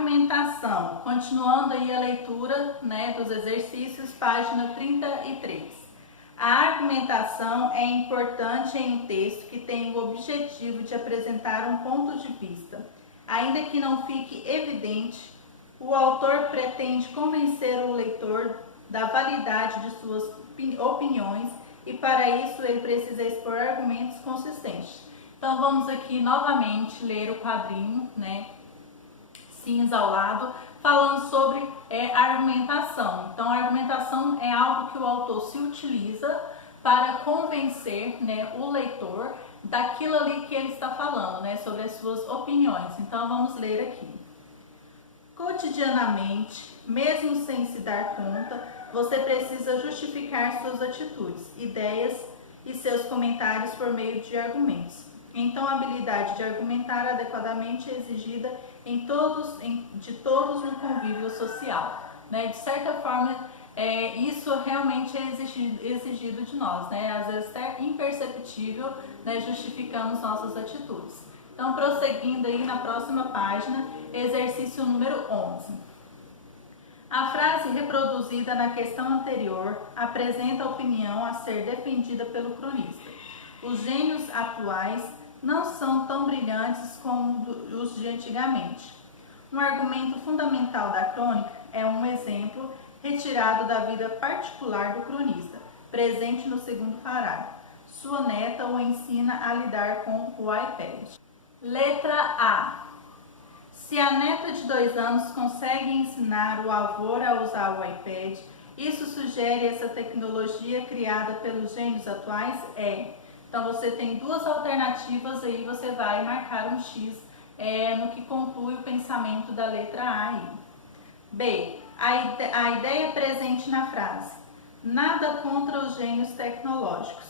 Argumentação, continuando aí a leitura, né, dos exercícios, página 33. A argumentação é importante em um texto que tem o objetivo de apresentar um ponto de vista. Ainda que não fique evidente, o autor pretende convencer o leitor da validade de suas opiniões e para isso ele precisa expor argumentos consistentes. Então vamos aqui novamente ler o quadrinho, né, cinza ao lado, falando sobre argumentação. Então a argumentação é algo que o autor se utiliza para convencer, né, o leitor daquilo ali que ele está falando, né, sobre as suas opiniões. Então vamos ler aqui. Cotidianamente, mesmo sem se dar conta, você precisa justificar suas atitudes, ideias e seus comentários por meio de argumentos. Então, a habilidade de argumentar adequadamente é exigida de todos no convívio social, né? De certa forma, isso realmente é exigido de nós, né? Às vezes até imperceptível, né? Justificamos nossas atitudes. Então, prosseguindo aí na próxima página, exercício número 11. A frase reproduzida na questão anterior apresenta a opinião a ser defendida pelo cronista. Os gênios atuais não são tão brilhantes como os de antigamente. Um argumento fundamental da crônica é um exemplo retirado da vida particular do cronista, presente no segundo parágrafo. Sua neta o ensina a lidar com o iPad. Letra A. Se a neta de 2 anos consegue ensinar o avô a usar o iPad, isso sugere essa tecnologia criada pelos gênios atuais? Então você tem duas alternativas aí, você vai marcar um X no que conclui o pensamento da letra A aí. B. A ideia presente na frase. Nada contra os gênios tecnológicos.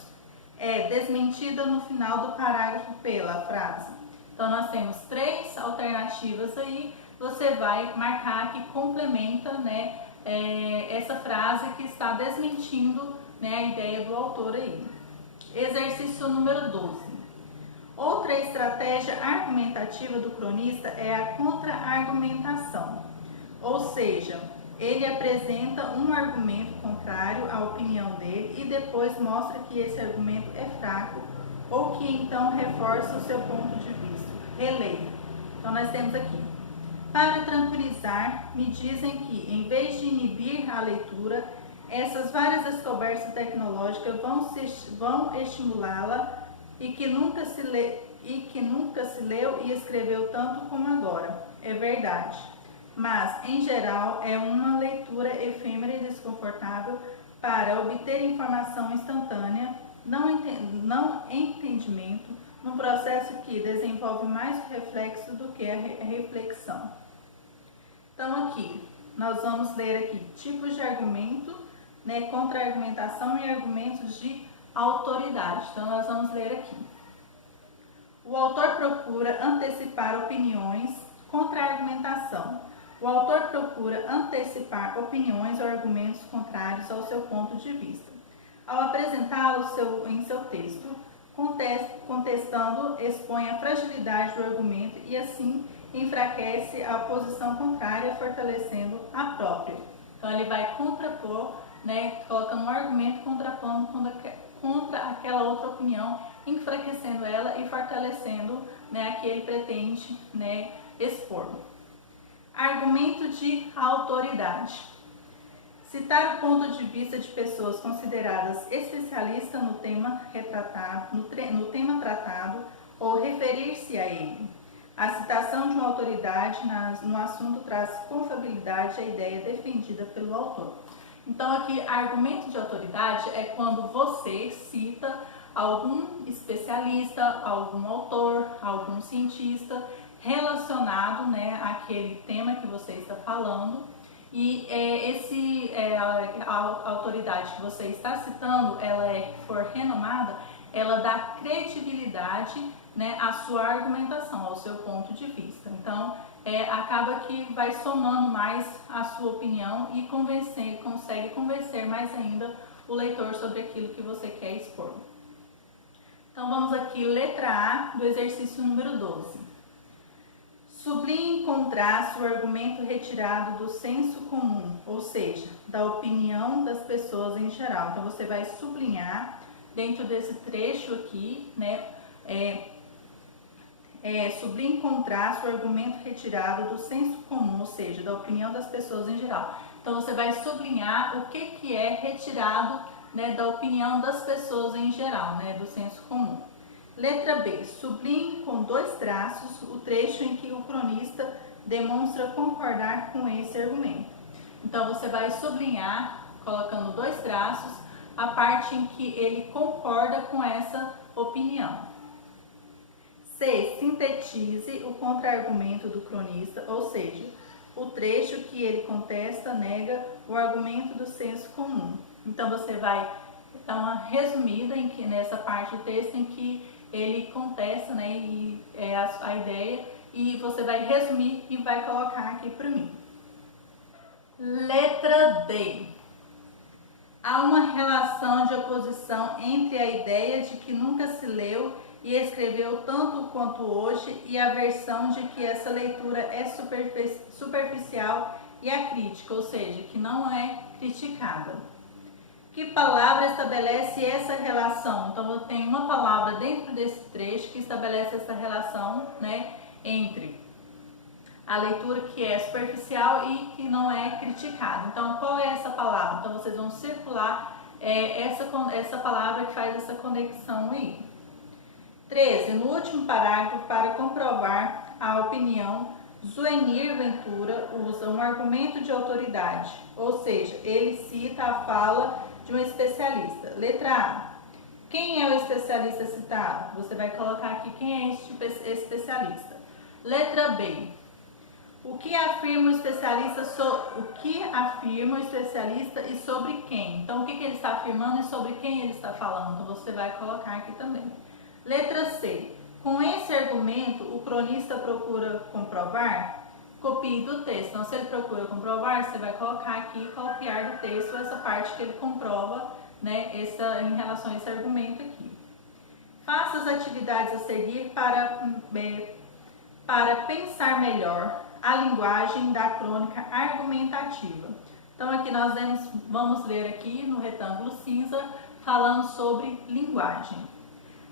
É desmentida no final do parágrafo pela frase. Então nós temos 3 alternativas aí, você vai marcar que complementa, né, essa frase que está desmentindo, né, a ideia do autor aí. Exercício número 12. Outra estratégia argumentativa do cronista é a contra-argumentação, ou seja, ele apresenta um argumento contrário à opinião dele e depois mostra que esse argumento é fraco ou que então reforça o seu ponto de vista. Releio. Então nós temos aqui. Para tranquilizar, me dizem que em vez de inibir a leitura, essas várias descobertas tecnológicas vão estimulá-la e que nunca se leu e escreveu tanto como agora. É verdade. Mas, em geral, é uma leitura efêmera e desconfortável para obter informação instantânea, não entendimento, num processo que desenvolve mais o reflexo do que a reflexão. Então aqui, nós vamos ler aqui tipos de argumento, né, contra-argumentação e argumentos de autoridade. Então nós vamos ler aqui. O autor procura antecipar opiniões, contra-argumentação. O autor procura antecipar opiniões ou argumentos contrários ao seu ponto de vista. Ao apresentá-los em seu texto, contestando, expõe a fragilidade do argumento e assim enfraquece a posição contrária, fortalecendo a própria. Então ele vai contrapor, né, colocando um argumento contrapondo contra aquela outra opinião, enfraquecendo ela e fortalecendo, né, a que ele pretende, né, expor. Argumento de autoridade. Citar o ponto de vista de pessoas consideradas especialistas no tema tratado ou referir-se a ele. A citação de uma autoridade no assunto traz confiabilidade à ideia defendida pelo autor. Então aqui, argumento de autoridade é quando você cita algum especialista, algum autor, algum cientista relacionado, né, àquele tema que você está falando. E a autoridade que você está citando, for renomada, ela dá credibilidade, né, à sua argumentação, ao seu ponto de vista. Então, acaba que vai somando mais a sua opinião e consegue convencer mais ainda o leitor sobre aquilo que você quer expor. Então, vamos aqui, letra A do exercício número 12. Sublinhe contraste o argumento retirado do senso comum, ou seja, da opinião das pessoas em geral. Então você vai sublinhar dentro desse trecho aqui, né, sublinhe em contraste o argumento retirado do senso comum, ou seja, da opinião das pessoas em geral. Então você vai sublinhar o que é retirado, né, da opinião das pessoas em geral, né, do senso comum. Letra B, sublinhe com 2 traços o trecho em que o cronista demonstra concordar com esse argumento. Então você vai sublinhar, colocando 2 traços, a parte em que ele concorda com essa opinião. C, sintetize o contra-argumento do cronista, ou seja, o trecho que ele contesta, nega o argumento do senso comum. Então você vai dar uma resumida nessa parte do texto em que ele contesta, né, a ideia, e você vai resumir e vai colocar aqui para mim. Letra D. Há uma relação de oposição entre a ideia de que nunca se leu e escreveu tanto quanto hoje e a versão de que essa leitura é superficial e acrítica, ou seja, que não é criticada. Que palavra estabelece essa relação? Então eu tenho uma palavra dentro desse trecho que estabelece essa relação, né, entre a leitura que é superficial e que não é criticada. Então qual é essa palavra? Então vocês vão circular essa palavra que faz essa conexão aí. 13. No último parágrafo, para comprovar a opinião, Zuenir Ventura usa um argumento de autoridade, ou seja, ele cita a fala de um especialista. Letra A. Quem é o especialista citado? Você vai colocar aqui quem é este especialista. Letra B. O que afirma o especialista e sobre quem? Então, o que ele está afirmando e sobre quem ele está falando? Então, você vai colocar aqui também. Letra C. Com esse argumento, o cronista procura comprovar? Copie do texto. Então, se ele procura comprovar, você vai colocar aqui, copiar do texto, essa parte que ele comprova, né, em relação a esse argumento aqui. Faça as atividades a seguir para pensar melhor a linguagem da crônica argumentativa. Então, aqui nós vamos ler aqui no retângulo cinza, falando sobre linguagem.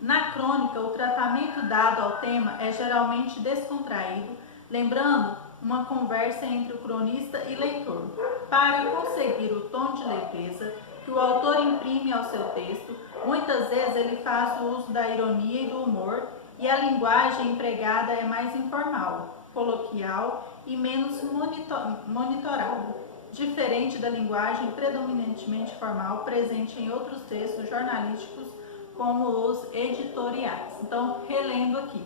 Na crônica, o tratamento dado ao tema é geralmente descontraído, lembrando uma conversa entre o cronista e leitor. Para conseguir o tom de leveza que o autor imprime ao seu texto, muitas vezes ele faz o uso da ironia e do humor, e a linguagem empregada é mais informal, coloquial e menos monitorada, diferente da linguagem predominantemente formal presente em outros textos jornalísticos, como os editoriais. Então, relendo aqui.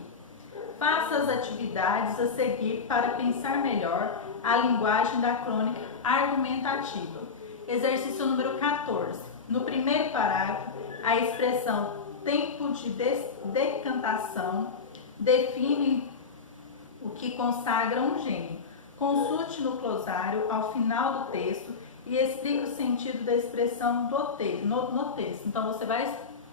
Faça as atividades a seguir para pensar melhor a linguagem da crônica argumentativa. Exercício número 14. No primeiro parágrafo, a expressão tempo de decantação define o que consagra um gênio. Consulte no glosário ao final do texto e explique o sentido da expressão no texto. Então, você vai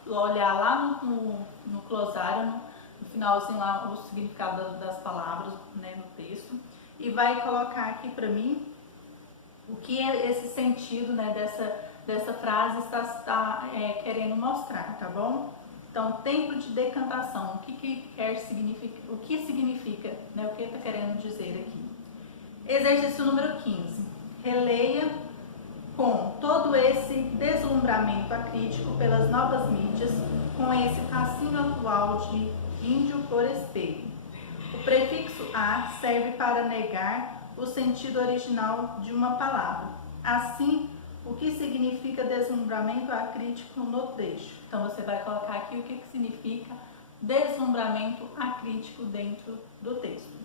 olhar lá no glosário, no finalzinho lá, o significado das palavras, né, no texto, e vai colocar aqui para mim o que é esse sentido, né, dessa frase está querendo mostrar, tá bom? Então, tempo de decantação, o que significa, né, o que está querendo dizer aqui. Exercício número 15. Releia com todo esse deslumbramento acrítico pelas novas mídias, com esse fascínio atual de índio por espelho. O prefixo a serve para negar o sentido original de uma palavra. Assim, o que significa deslumbramento acrítico no trecho? Então, você vai colocar aqui o que significa deslumbramento acrítico dentro do texto.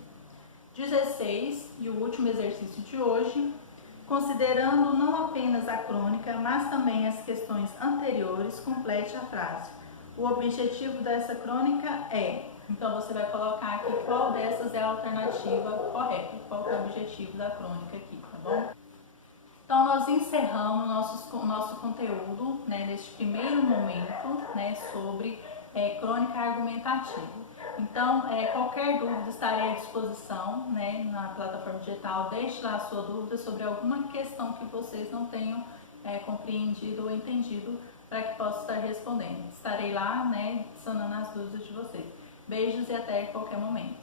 16, e o último exercício de hoje. Considerando não apenas a crônica, mas também as questões anteriores, complete a frase. O objetivo dessa crônica é... Então, você vai colocar aqui qual dessas é a alternativa correta, qual é o objetivo da crônica aqui, tá bom? Então, nós encerramos o nosso conteúdo, né, neste primeiro momento, né, sobre crônica argumentativa. Então, qualquer dúvida estarei à disposição, né, na plataforma digital, deixe lá a sua dúvida sobre alguma questão que vocês não tenham compreendido ou entendido, para que possa estar respondendo. Estarei lá, sanando as dúvidas de vocês. Beijos e até qualquer momento.